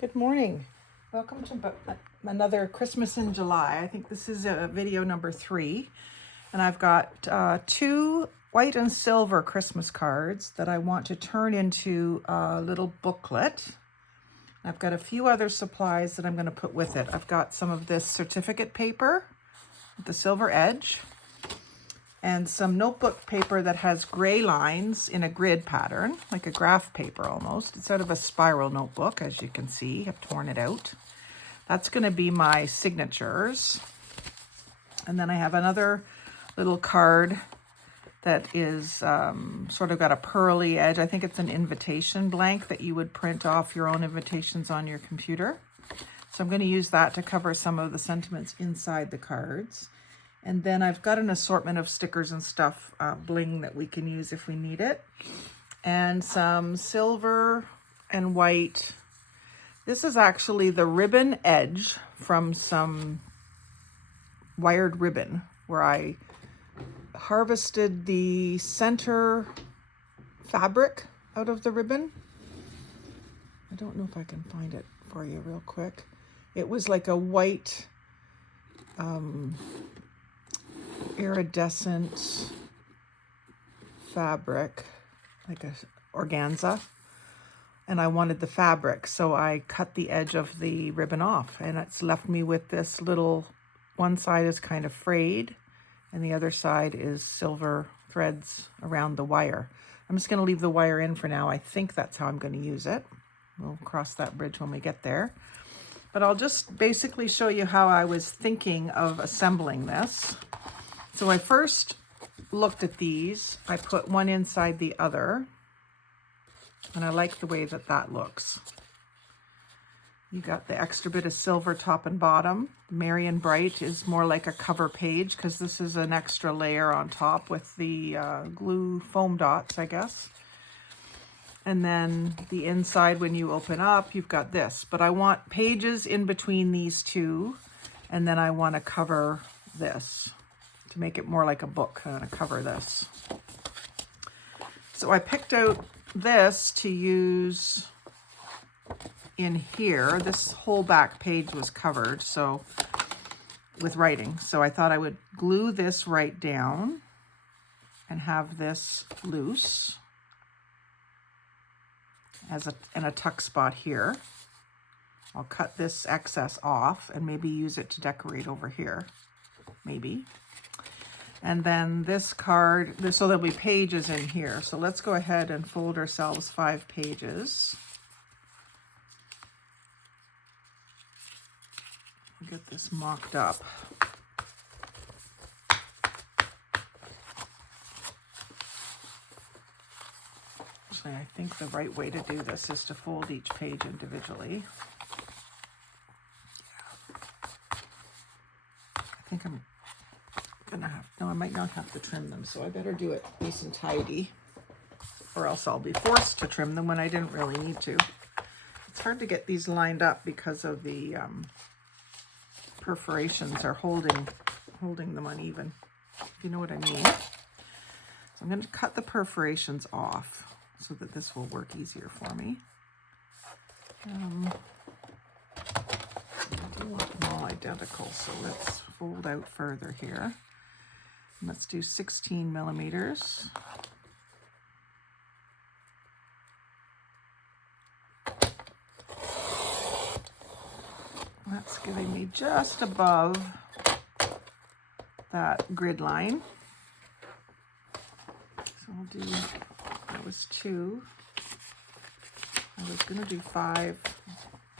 Good morning. Welcome to another Christmas in July. I think this is video number 3. And I've got 2 white and silver Christmas cards that I want to turn into a little booklet. I've got a few other supplies that I'm going to put with it. I've got some of this certificate paper with the silver edge, and some notebook paper that has gray lines in a grid pattern, like a graph paper almost. It's out of a spiral notebook, as you can see. I've torn it out. That's going to be my signatures. And then I have another little card that is sort of got a pearly edge. I think it's an invitation blank that you would print off your own invitations on your computer. So I'm going to use that to cover some of the sentiments inside the cards. And then I've got an assortment of stickers and stuff, bling that we can use if we need it. And some silver and white. This is actually the ribbon edge from some wired ribbon where I harvested the center fabric out of the ribbon. I don't know if I can find it for you real quick. It was like a white iridescent fabric, like a organza, and I wanted the fabric, so I cut the edge of the ribbon off, and it's left me with this little, one side is kind of frayed and the other side is silver threads around the wire. I'm just going to leave the wire in for now. I think that's how I'm going to use it. We'll cross that bridge when we get there. But I'll just basically show you how I was thinking of assembling this. So I first looked at these. I put one inside the other, and I like the way that that looks. You got the extra bit of silver top and bottom. Merry and Bright is more like a cover page because this is an extra layer on top with the glue foam dots, I guess. And then the inside, when you open up, you've got this. But I want pages in between these two, and then I want to cover this to make it more like a book. I'm going to cover this. So I picked out this to use in here. This whole back page was covered with writing. So I thought I would glue this right down and have this loose and a tuck spot here. I'll cut this excess off and maybe use it to decorate over here, maybe. And then this card, so there'll be pages in here. So let's go ahead and fold ourselves 5 pages. I'll get this mocked up. Actually, I think the right way to do this is to fold each page individually. I think I'm gonna no, I might not have to trim them, so I better do it nice and tidy, or else I'll be forced to trim them when I didn't really need to. It's hard to get these lined up because of the perforations are holding them uneven, if you know what I mean. So I'm going to cut the perforations off so that this will work easier for me. I do want them all identical, so let's fold out further here. Let's do 16 millimeters. That's giving me just above that grid line. So I'll do, that was 2. I was going to do 5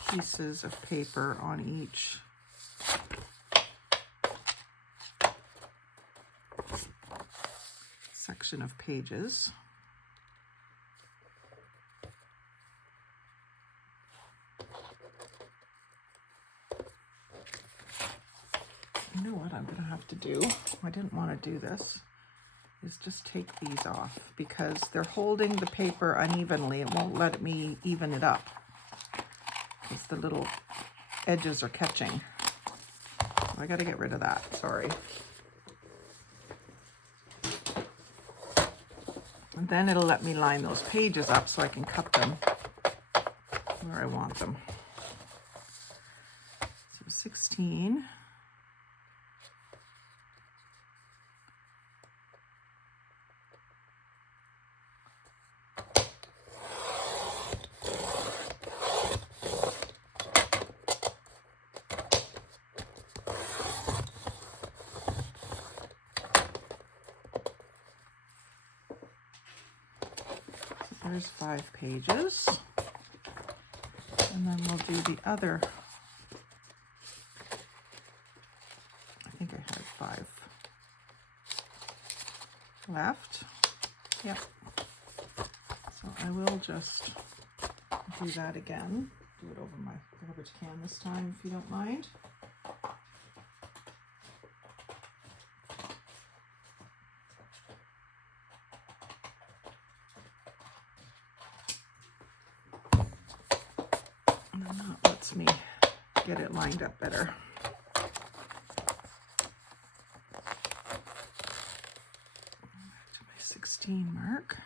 pieces of paper on each section of pages. You know what I'm going to have to do? I didn't want to do this. Is just take these off because they're holding the paper unevenly. It won't let me even it up because the little edges are catching. I got to get rid of that. Sorry. And then it'll let me line those pages up so I can cut them where I want them. 16. There's 5 pages. And then we'll do the other. I think I had 5 left. Yep. So I will just do that again. Do it over my garbage can this time, if you don't mind. And then that lets me get it lined up better. Back to my 16 mark.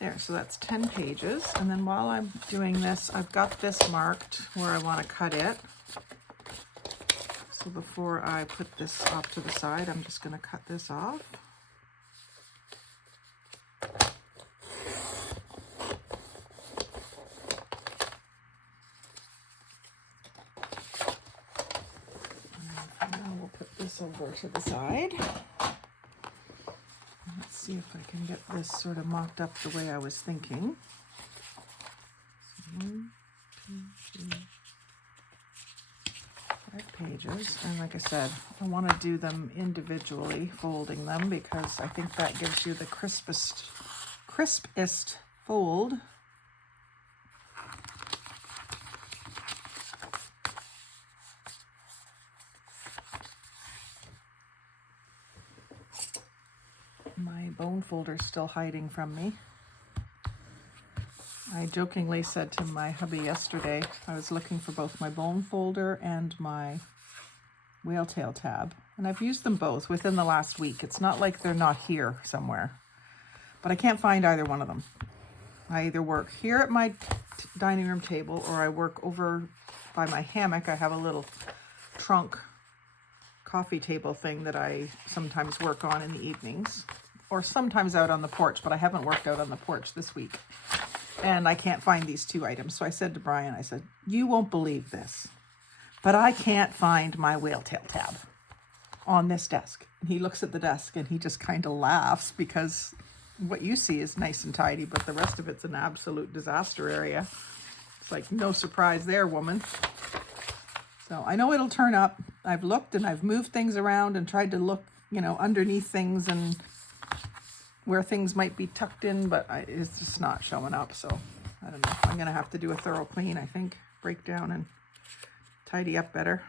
There, so that's 10 pages. And then while I'm doing this, I've got this marked where I want to cut it. So before I put this off to the side, I'm just going to cut this off. And now we'll put this over to the side. Let's see if I can get this sort of mocked up the way I was thinking. So 1, 2, 3, 5 pages. And like I said, I want to do them individually, folding them, because I think that gives you the crispest fold. My bone folder's still hiding from me. I jokingly said to my hubby yesterday, I was looking for both my bone folder and my whale tail tab. And I've used them both within the last week. It's not like they're not here somewhere, but I can't find either one of them. I either work here at my dining room table or I work over by my hammock. I have a little trunk coffee table thing that I sometimes work on in the evenings, or sometimes out on the porch, but I haven't worked out on the porch this week. And I can't find these 2 items. So I said to Brian, I said, you won't believe this, but I can't find my whale tail tab on this desk. And he looks at the desk and he just kind of laughs, because what you see is nice and tidy, but the rest of it's an absolute disaster area. It's like, no surprise there, woman. So I know it'll turn up. I've looked and I've moved things around and tried to look, you know, underneath things and where things might be tucked in, but it's just not showing up. So I don't know. I'm going to have to do a thorough clean, I think. Break down and tidy up better.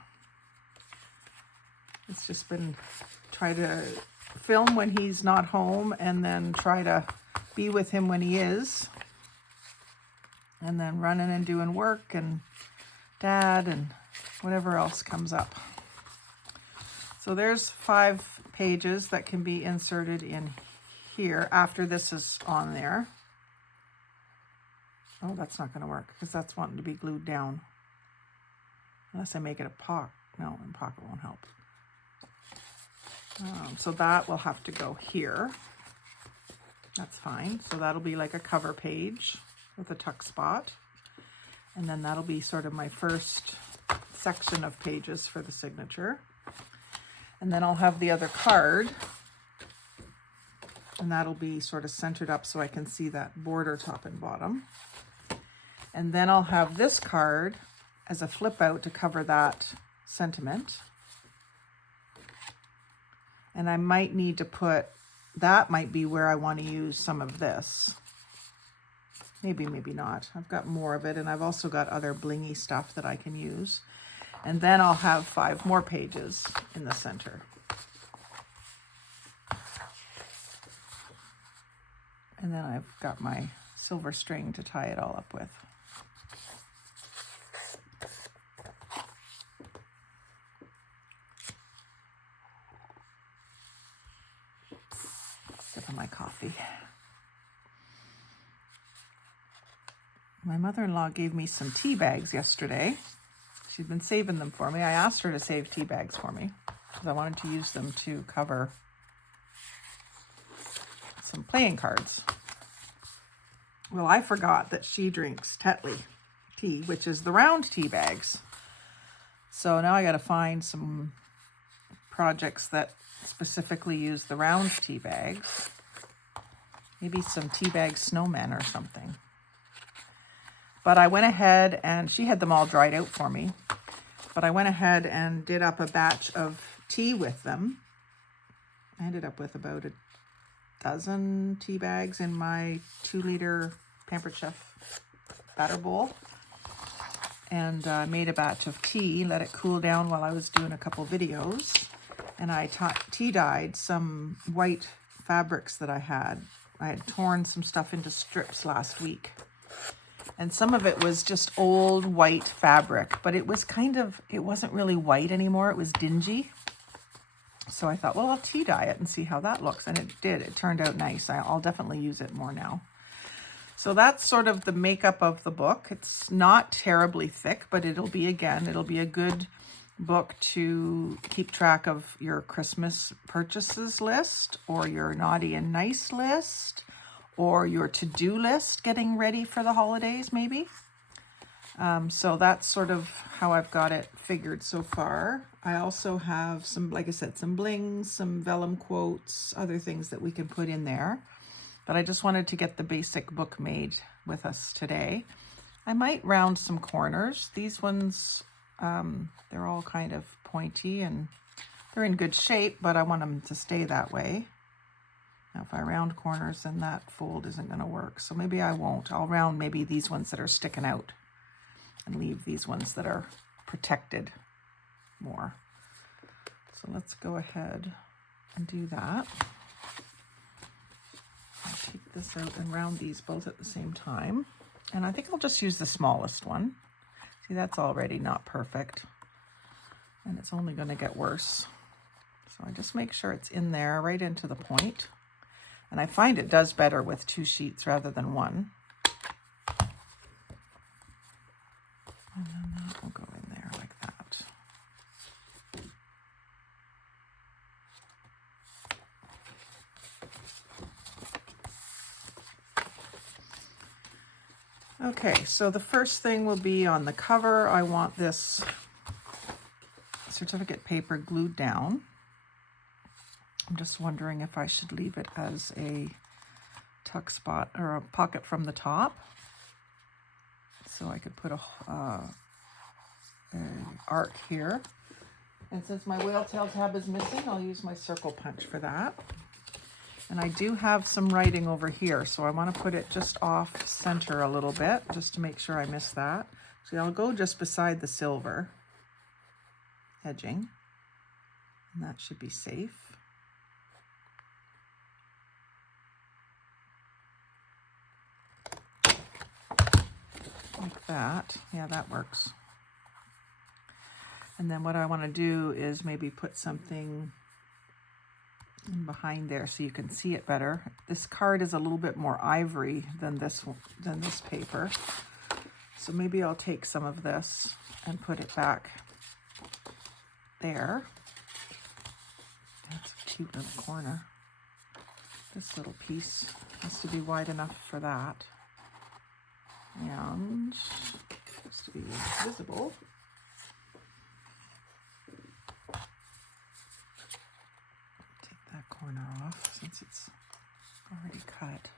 It's just been try to film when he's not home and then try to be with him when he is. And then running and doing work and dad and whatever else comes up. So there's 5 pages that can be inserted in here after this is on there. Oh, that's not going to work because that's wanting to be glued down. Unless I make it a pocket. No, and pocket won't help. So that will have to go here. That's fine. So that'll be like a cover page with a tuck spot. And then that'll be sort of my first section of pages for the signature. And then I'll have the other card. And that'll be sort of centered up so I can see that border top and bottom. And then I'll have this card as a flip out to cover that sentiment. And I might need to put, that might be where I want to use some of this. Maybe, maybe not. I've got more of it, and I've also got other blingy stuff that I can use. And then I'll have 5 more pages in the center. And then I've got my silver string to tie it all up with. my coffee. My mother-in-law gave me some tea bags yesterday. She'd been saving them for me. I asked her to save tea bags for me because I wanted to use them to cover some playing cards. Well, I forgot that she drinks Tetley tea, which is the round tea bags. So now I got to find some projects that specifically use the round tea bags. Maybe some tea bag snowmen or something. But I went ahead and she had them all dried out for me. But I went ahead and did up a batch of tea with them. I ended up with about a dozen tea bags in my 2-liter Pampered Chef batter bowl. And I made a batch of tea, let it cool down while I was doing a couple videos. And I tea dyed some white fabrics that I had. I had torn some stuff into strips last week. And some of it was just old white fabric, but it was it wasn't really white anymore. It was dingy. So I thought, well, I'll tea dye it and see how that looks. And it did. It turned out nice. I'll definitely use it more now. So that's sort of the makeup of the book. It's not terribly thick, but it'll be a good book to keep track of your Christmas purchases list or your naughty and nice list or your to-do list getting ready for the holidays maybe. So that's sort of how I've got it figured so far. I also have some, like I said, some blings, some vellum quotes, other things that we can put in there. But I just wanted to get the basic book made with us today. I might round some corners. These ones, they're all kind of pointy and they're in good shape, but I want them to stay that way. Now, if I round corners, then that fold isn't going to work. So maybe I won't. I'll round maybe these ones that are sticking out and leave these ones that are protected more. So let's go ahead and do that. I'll take this out and round these both at the same time. And I think I'll just use the smallest one. See, that's already not perfect. And it's only going to get worse. So I just make sure it's in there, right into the point. And I find it does better with 2 sheets rather than 1. And then that will go in there like that. Okay, so the first thing will be on the cover. I want this certificate paper glued down. I'm just wondering if I should leave it as a tuck spot or a pocket from the top. So I could put an arc here. And since my whale tail tab is missing, I'll use my circle punch for that. And I do have some writing over here, so I want to put it just off center a little bit, just to make sure I miss that. So I'll go just beside the silver edging, and that should be safe. Like that. Yeah, that works. And then what I want to do is maybe put something in behind there so you can see it better. This card is a little bit more ivory than this paper. So maybe I'll take some of this and put it back there. That's a cute little corner. This little piece has to be wide enough for that. And just to be visible. Take that corner off since it's already cut.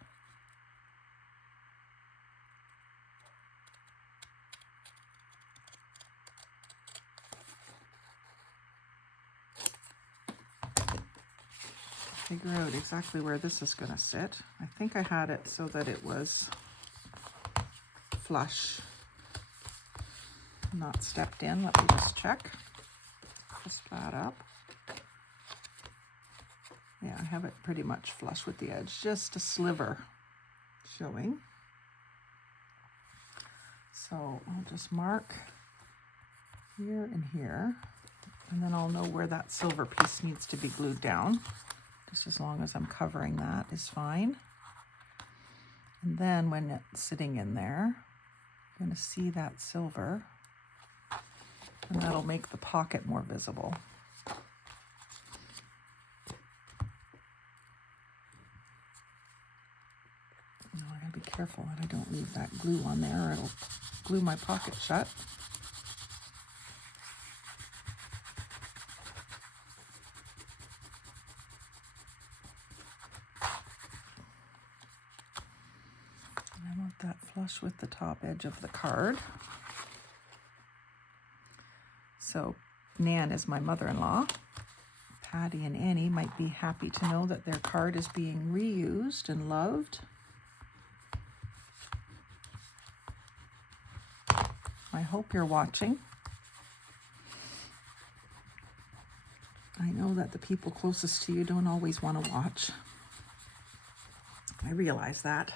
Figure out exactly where this is going to sit. I think I had it so that it was flush, not stepped in. Let me just check. Crisp that up. Yeah, I have it pretty much flush with the edge, just a sliver showing. So I'll just mark here and here, and then I'll know where that silver piece needs to be glued down Just as long as I'm covering that is fine. And then when it's sitting in there, you're going to see that silver, and that'll make the pocket more visible. Now I gotta be careful that I don't leave that glue on there, or it'll glue my pocket shut. And I want that flush with the top edge of the card. So Nan is my mother-in-law. Patty and Annie might be happy to know that their card is being reused and loved. I hope you're watching. I know that the people closest to you don't always want to watch. I realize that.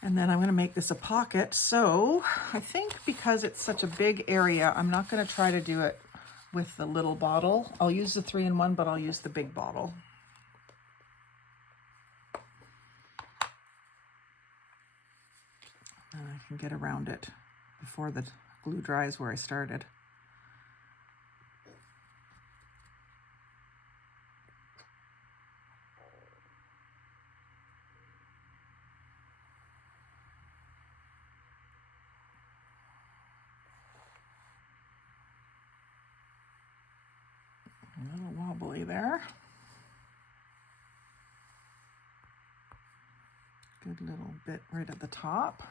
And then I'm going to make this a pocket. So I think because it's such a big area, I'm not going to try to do it with the little bottle. I'll use the 3-in-1, but I'll use the big bottle. And I can get around it before the glue dries where I started. A little wobbly there. Good little bit right at the top.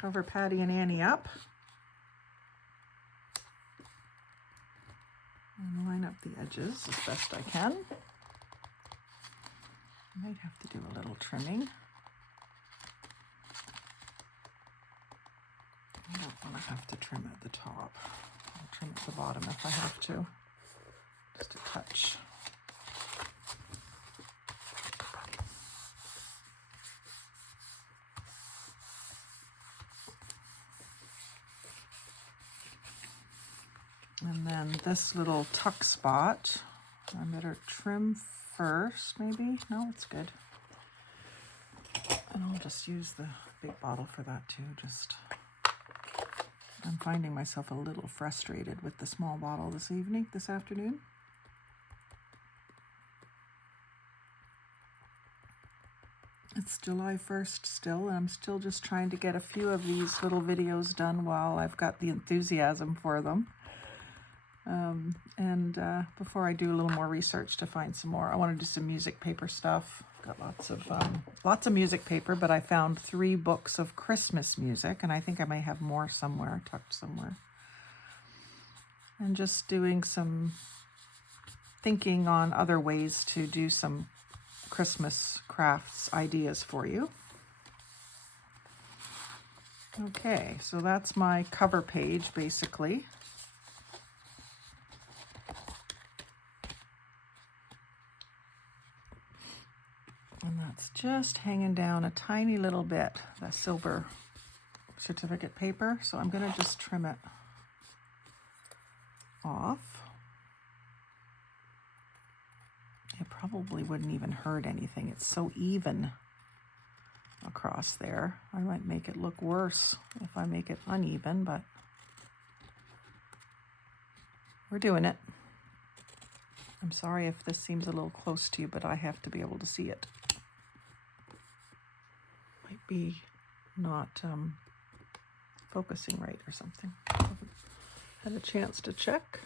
Cover Patty and Annie up. And line up the edges as best I can. I might have to do a little trimming. I don't want to have to trim at the top. I'll trim at the bottom if I have to. Just a touch. And then this little tuck spot, I better trim first, maybe? No, it's good. And I'll just use the big bottle for that too. I'm finding myself a little frustrated with the small bottle this afternoon. It's July 1st still, and I'm still just trying to get a few of these little videos done while I've got the enthusiasm for them. Before I do a little more research to find some more, I want to do some music paper stuff. Got lots of music paper, but I found 3 books of Christmas music, and I think I may have more somewhere, tucked somewhere. And just doing some thinking on other ways to do some Christmas crafts ideas for you. Okay, so that's my cover page basically. And that's just hanging down a tiny little bit, the silver certificate paper. So I'm going to just trim it off. It probably wouldn't even hurt anything. It's so even across there. I might make it look worse if I make it uneven, but we're doing it. I'm sorry if this seems a little close to you, but I have to be able to see it. Might be not focusing right or something. Haven't had a chance to check.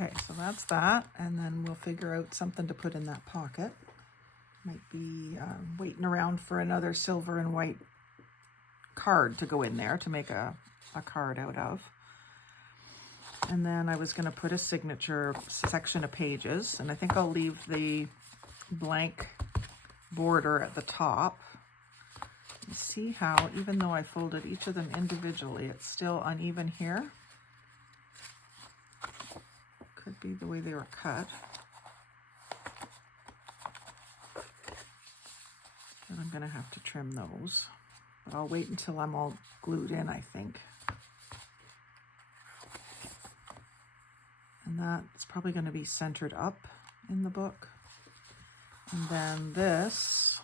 Okay, so that's that, and then we'll figure out something to put in that pocket. Might be waiting around for another silver and white card to go in there to make a card out of. And then I was going to put a signature section of pages, and I think I'll leave the blank border at the top. You see how, even though I folded each of them individually, it's still uneven here. could be the way they were cut. And I'm gonna have to trim those. But I'll wait until I'm all glued in, I think. And that's probably gonna be centered up in the book. And then this,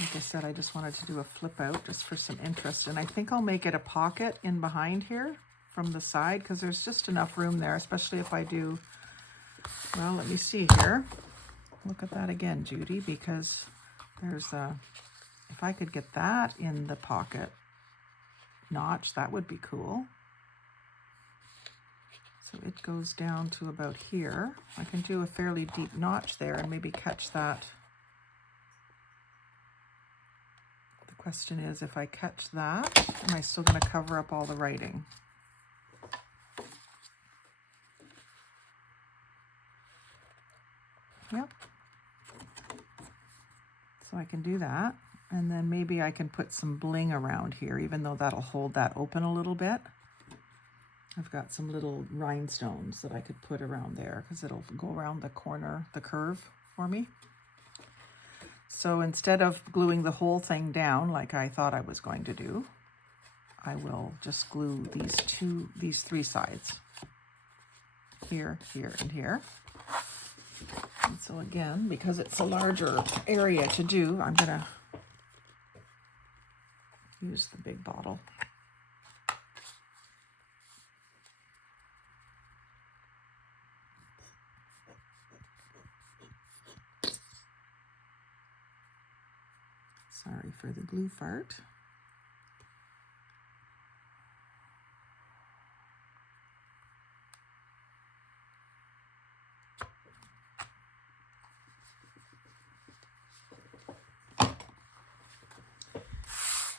like I said, I just wanted to do a flip out just for some interest. And I think I'll make it a pocket in behind here from the side because there's just enough room there, especially if I do, well, let me see here. Look at that again, Judy, because there's a, if I could get that in the pocket notch, that would be cool. So it goes down to about here. I can do a fairly deep notch there and maybe catch that. The question is, if I catch that, am I still going to cover up all the writing? Yep. So I can do that. And then maybe I can put some bling around here, even though that'll hold that open a little bit. I've got some little rhinestones that I could put around there because it'll go around the corner, the curve for me. So instead of gluing the whole thing down like I thought I was going to do, I will just glue these three sides. Here, here, and here. And so again, because it's a larger area to do, I'm gonna use the big bottle. Sorry for the glue fart.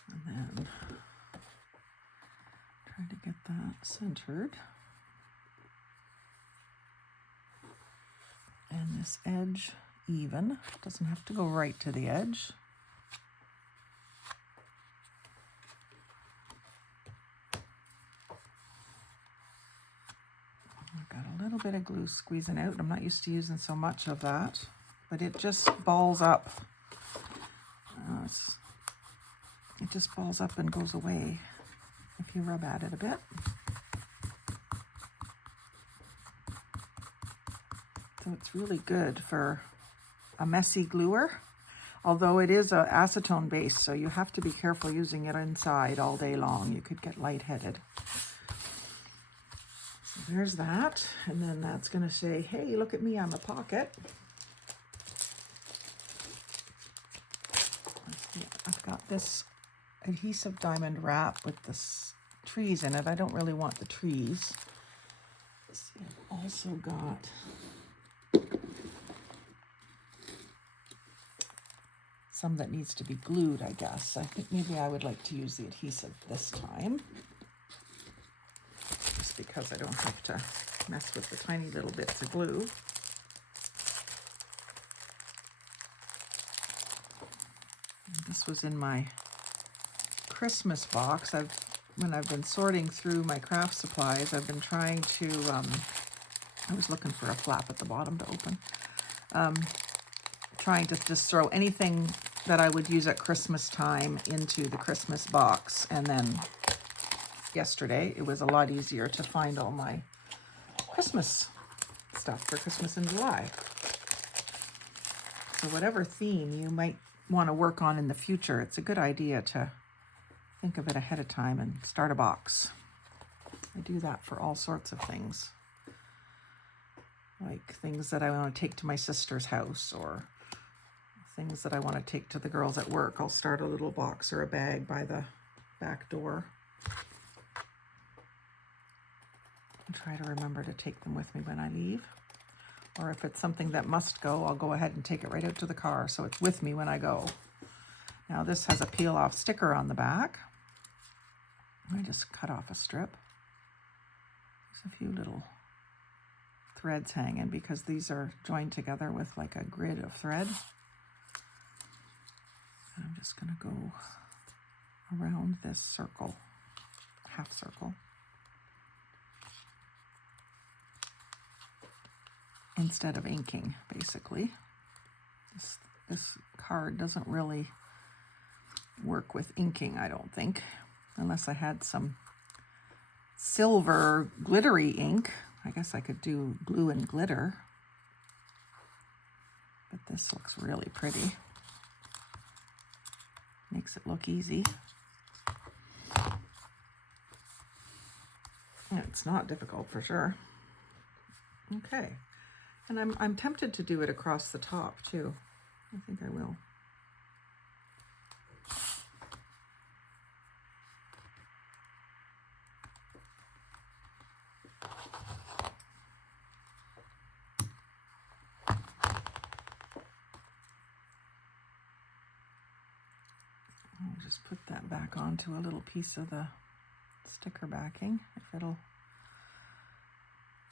And then try to get that centered. And this edge even. Doesn't have to go right to the edge. A little bit of glue squeezing out. I'm not used to using so much of that, but it just balls up. It just balls up and goes away if you rub at it a bit. So it's really good for a messy gluer, although it is an acetone base, so you have to be careful using it inside all day long. You could get lightheaded. There's that, and then that's going to say, hey, look at me, I'm a pocket. I've got this adhesive diamond wrap with the trees in it. I don't really want the trees. Let's see, I've also got some that needs to be glued, I guess. I think maybe I would like to use the adhesive this time, because I don't have to mess with the tiny little bits of glue. And this was in my Christmas box. When I've been sorting through my craft supplies, I've been trying to, I was looking for a flap at the bottom to open, trying to just throw anything that I would use at Christmas time into the Christmas box, and then yesterday it was a lot easier to find all my Christmas stuff for Christmas in July. So whatever theme you might want to work on in the future, it's a good idea to think of it ahead of time and start a box. I do that for all sorts of things, like things that I want to take to my sister's house or things that I want to take to the girls at work. I'll start a little box or a bag by the back door. And try to remember to take them with me when I leave. Or if it's something that must go, I'll go ahead and take it right out to the car so it's with me when I go. Now this has a peel off sticker on the back. I just cut off a strip. There's a few little threads hanging because these are joined together with like a grid of thread. And I'm just going to go around this circle, half circle. instead of inking, basically. This card doesn't really work with inking, I don't think, unless I had some silver glittery ink. I guess I could do glue and glitter, but this looks really pretty. Makes it look easy. It's not difficult for sure. Okay, and I'm tempted to do it across the top too. I think I will. I'll just put that back onto a little piece of the sticker backing, if it'll,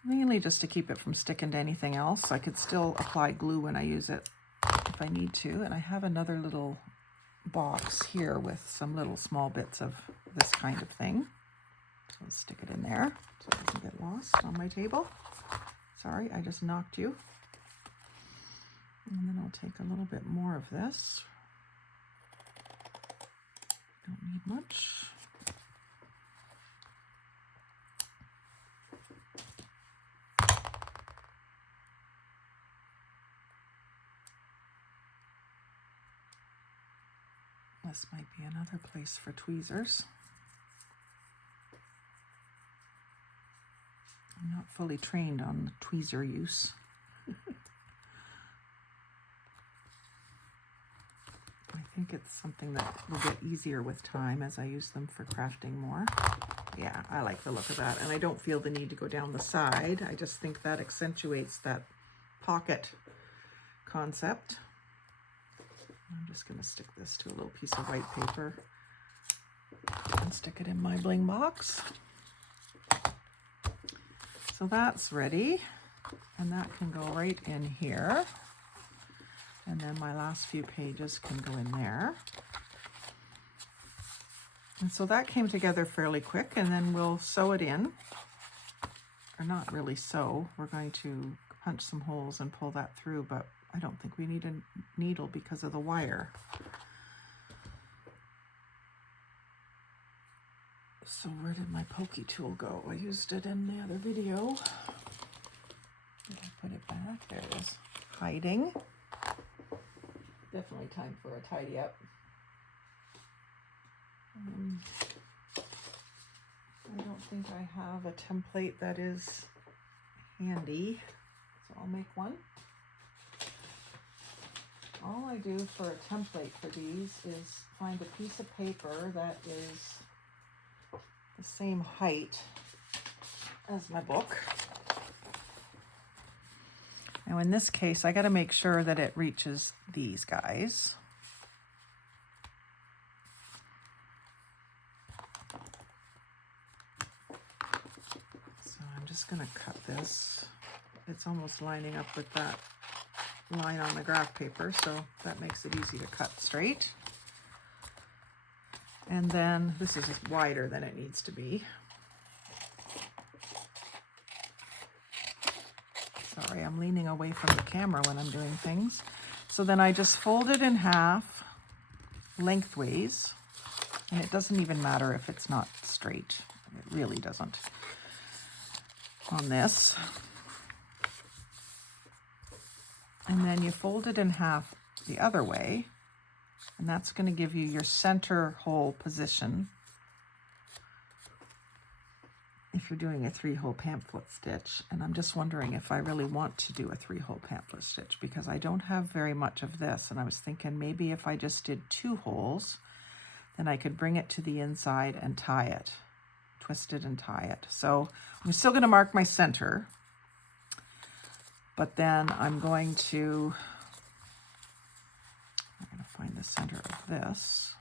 mainly just to keep it from sticking to anything else. I could still apply glue when I use it if I need to. And I have another little box here with some little small bits of this kind of thing. So I'll stick it in there so it doesn't get lost on my table. Sorry, I just knocked you. And then I'll take a little bit more of this. Don't need much. This might be another place for tweezers. I'm not fully trained on the tweezer use. I think it's something that will get easier with time as I use them for crafting more. Yeah, I like the look of that. And I don't feel the need to go down the side. I just think that accentuates that pocket concept. I'm just going to stick this to a little piece of white paper and stick it in my bling box. So that's ready, and that can go right in here. And then my last few pages can go in there. And so that came together fairly quick, and then we'll sew it in. Or not really sew, we're going to punch some holes and pull that through, but I don't think we need a needle because of the wire. So where did my pokey tool go? I used it in the other video. Did I put it back? There it is. Hiding. Definitely time for a tidy up. I don't think I have a template that is handy, so I'll make one. All I do for a template for these is find a piece of paper that is the same height as my book. Now in this case, I got to make sure that it reaches these guys. So I'm just going to cut this. It's almost lining up with that line on the graph paper, so that makes it easy to cut straight. And then this is wider than it needs to be. Sorry, I'm leaning away from the camera when I'm doing things. So then I just fold it in half lengthways, and it doesn't even matter if it's not straight. It really doesn't on this. And then you fold it in half the other way, and that's going to give you your center hole position if you're doing a 3-hole pamphlet stitch. And I'm just wondering if I really want to do a 3-hole pamphlet stitch because I don't have very much of this, and I was thinking maybe if I just did 2 holes, then I could bring it to the inside and tie it, twist it and tie it. So I'm still going to mark my center, but then I'm going to find the center of this.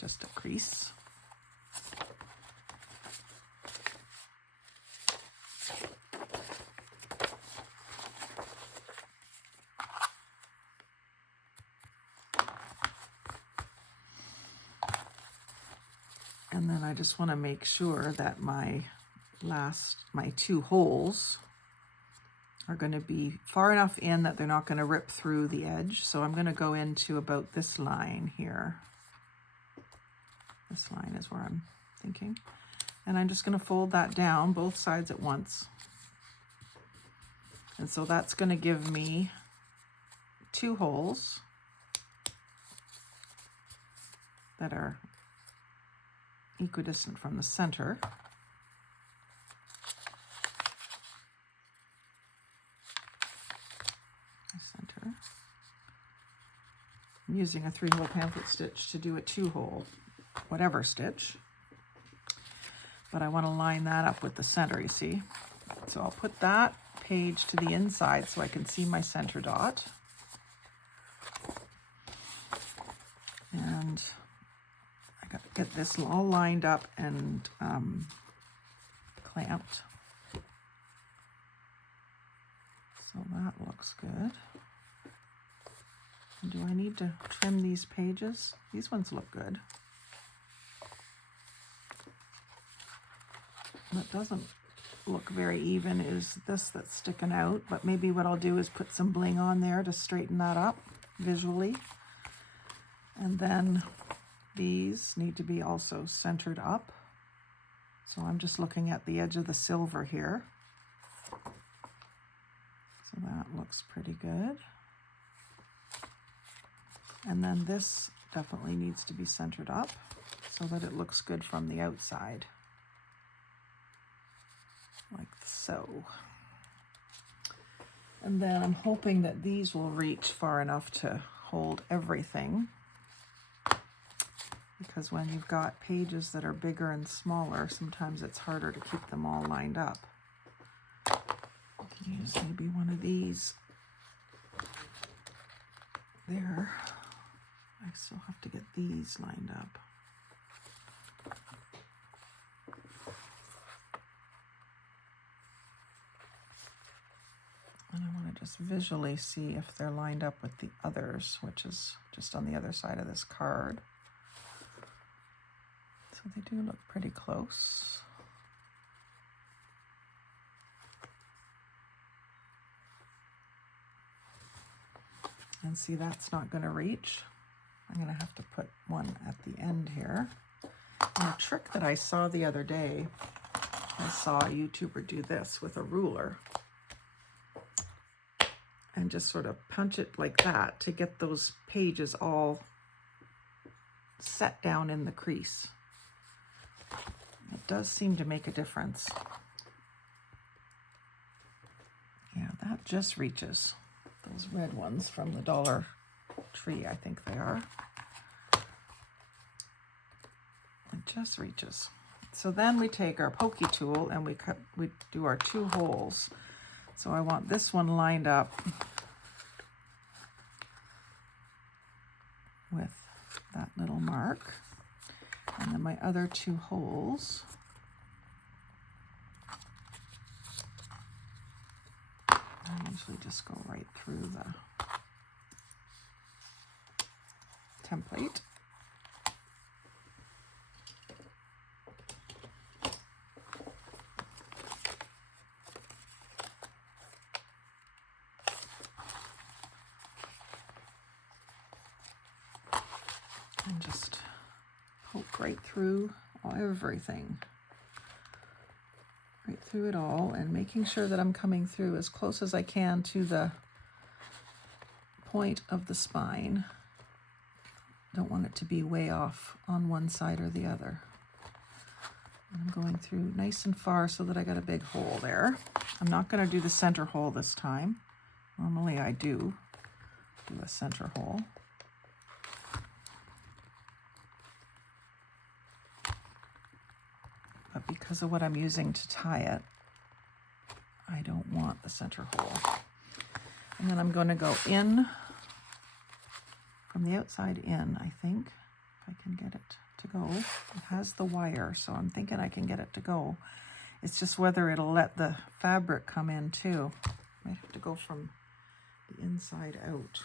Just a crease. And then I just want to make sure that my two holes are going to be far enough in that they're not going to rip through the edge. So I'm going to go into about this line here. This line is where I'm thinking. And I'm just going to fold that down both sides at once. And so that's going to give me 2 holes that are equidistant from the center. Center. I'm using a 3-hole pamphlet stitch to do a 2-hole whatever stitch, but I want to line that up with the center, you see. So I'll put that page to the inside so I can see my center dot. And I got to get this all lined up and clamped. So that looks good. And do I need to trim these pages? These ones look good. What doesn't look very even is this that's sticking out, but maybe what I'll do is put some bling on there to straighten that up visually. And then these need to be also centered up. So I'm just looking at the edge of the silver here. So that looks pretty good. And then this definitely needs to be centered up so that it looks good from the outside. Like so. And then I'm hoping that these will reach far enough to hold everything, because when you've got pages that are bigger and smaller, sometimes it's harder to keep them all lined up. I can use maybe one of these there. I still have to get these lined up. And I want to just visually see if they're lined up with the others, which is just on the other side of this card. So they do look pretty close. And see, that's not going to reach. I'm going to have to put one at the end here. And a trick that I saw the other day, I saw a YouTuber do this with a ruler. And just sort of punch it like that to get those pages all set down in the crease. It does seem to make a difference. Yeah, that just reaches. Those red ones from the Dollar Tree, I think they are. It just reaches. So then we take our pokey tool and we do our 2 holes. So I want this one lined up with that little mark. And then my other 2 holes, I usually just go right through the template. And just poke right through everything. Right through it all, and making sure that I'm coming through as close as I can to the point of the spine. Don't want it to be way off on one side or the other. I'm going through nice and far so that I got a big hole there. I'm not going to do the center hole this time. Normally I do a center hole. But because of what I'm using to tie it, I don't want the center hole. And then I'm going to go in from the outside in, I think, if I can get it to go. It has the wire, so I'm thinking I can get it to go. It's just whether it'll let the fabric come in too. Might have to go from the inside out.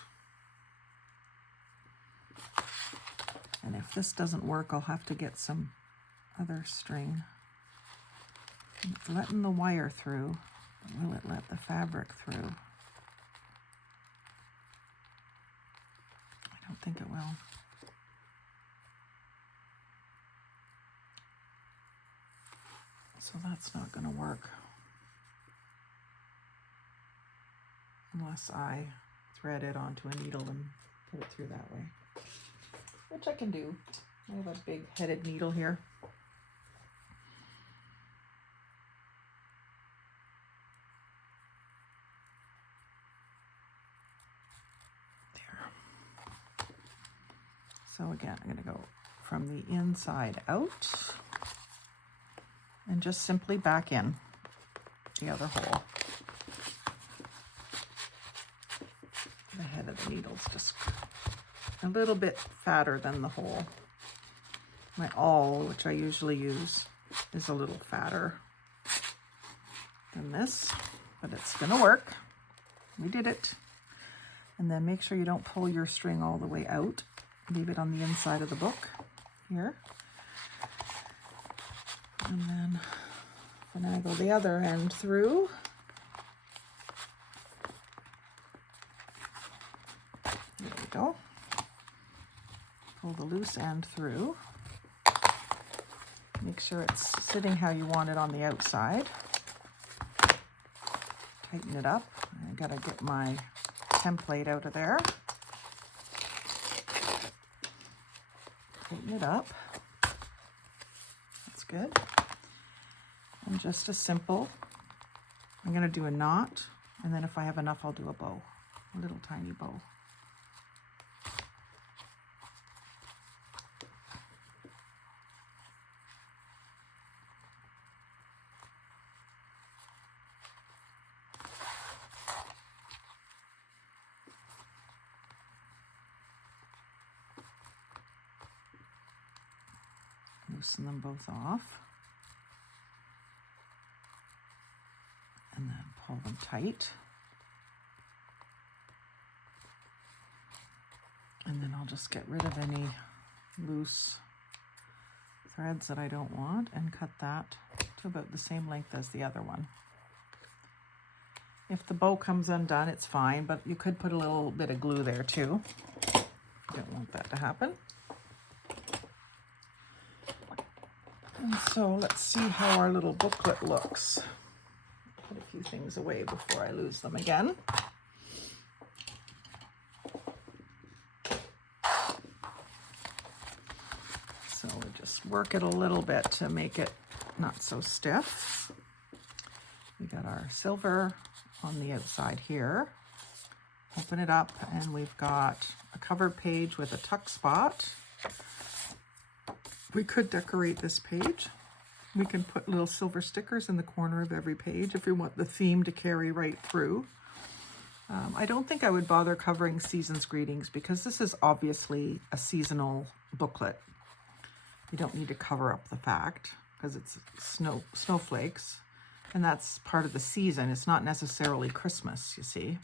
And if this doesn't work, I'll have to get some other string. It's letting the wire through, but will it let the fabric through? I don't think it will. So that's not going to work unless I thread it onto a needle and put it through that way, which I can do. I have a big headed needle here. There. So again, I'm going to go from the inside out and just simply back in the other hole. The head of the needle's just a little bit fatter than the hole. My awl, which I usually use, is a little fatter than this, but it's gonna work. We did it. And then make sure you don't pull your string all the way out. Leave it on the inside of the book here. And then finagle the other end through. There we go. Pull the loose end through. Make sure it's sitting how you want it on the outside. Tighten it up. I gotta get my template out of there. Tighten it up. That's good. And just a simple, I'm gonna do a knot, and then if I have enough, I'll do a bow, a little tiny bow. Loosen them both off. And then pull them tight. And then I'll just get rid of any loose threads that I don't want and cut that to about the same length as the other one. If the bow comes undone, it's fine, but you could put a little bit of glue there too. Don't want that to happen. And so let's see how our little booklet looks. Put a few things away before I lose them again. So we just work it a little bit to make it not so stiff. We got our silver on the outside here. Open it up and we've got a cover page with a tuck spot. We could decorate this page. We can put little silver stickers in the corner of every page if we want the theme to carry right through. I don't think I would bother covering season's greetings because this is obviously a seasonal booklet. You don't need to cover up the fact because it's snowflakes, and that's part of the season. It's not necessarily Christmas, you see.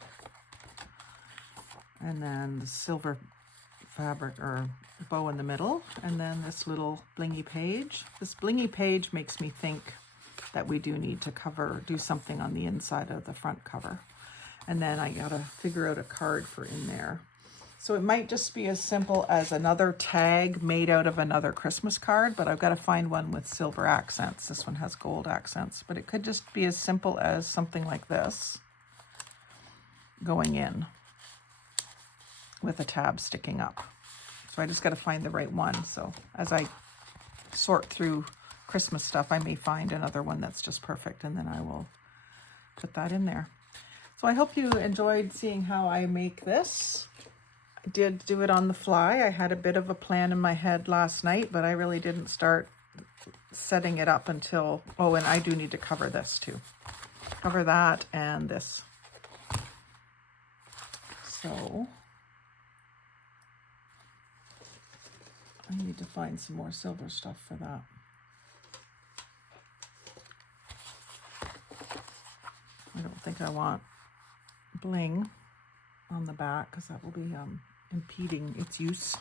And then the silver fabric or bow in the middle, and then this little blingy page. This blingy page makes me think that we do need to do something on the inside of the front cover. And then I gotta figure out a card for in there. So it might just be as simple as another tag made out of another Christmas card, but I've got to find one with silver accents. This one has gold accents, but it could just be as simple as something like this going in with a tab sticking up. So I just got to find the right one. So as I sort through Christmas stuff, I may find another one that's just perfect, and then I will put that in there. So I hope you enjoyed seeing how I make this. I did do it on the fly. I had a bit of a plan in my head last night, but I really didn't start setting it up until, oh, and I do need to cover this too. Cover that and this. So I need to find some more silver stuff for that. I don't think I want bling on the back because that will be impeding its use.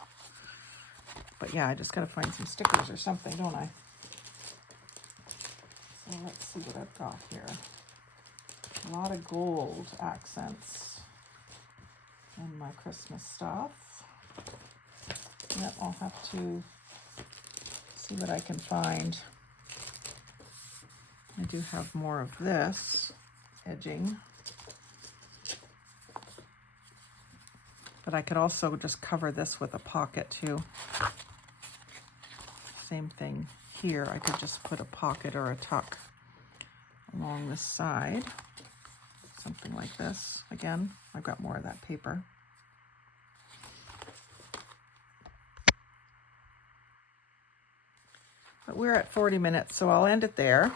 But yeah, I just got to find some stickers or something, don't I? So let's see what I've got here. A lot of gold accents in my Christmas stuff. Yep, I'll have to see what I can find. I do have more of this edging. But I could also just cover this with a pocket too. Same thing here. I could just put a pocket or a tuck along this side. Something like this. Again, I've got more of that paper. But we're at 40 minutes, so I'll end it there.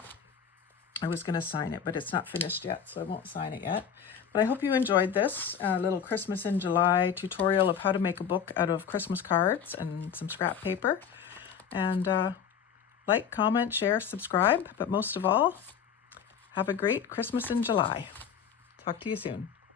I was going to sign it, but it's not finished yet, so I won't sign it yet. But I hope you enjoyed this little Christmas in July tutorial of how to make a book out of Christmas cards and some scrap paper. And like, comment, share, subscribe, but most of all, have a great Christmas in July. Talk to you soon.